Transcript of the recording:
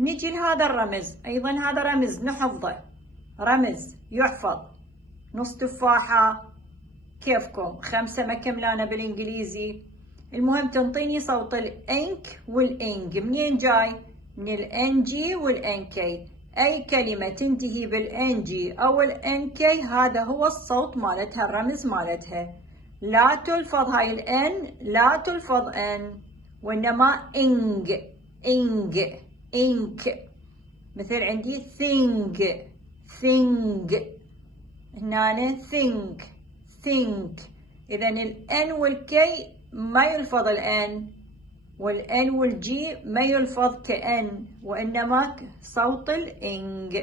نجي لهذا الرمز، أيضا هذا رمز نحفظه، رمز يحفظ. نص تفاحة، كيفكم، 5 مكملانة بالإنجليزي. المهم تنطيني صوت الإنك والإنج. منين جاي؟ من الإنجي والإنكي. أي كلمة تنتهي بالإنجي أو الإنكي هذا هو الصوت مالتها، الرمز مالتها. لا تلفظ هاي الإن، لا تلفظ إن، وإنما إنج، إنج، إنك. مثل عندي think، think، هنا think، think. إذا الإن والكي ما يلفظ الإن، والإن والجي ما يلفظ كإن، وإنما صوت الإنج.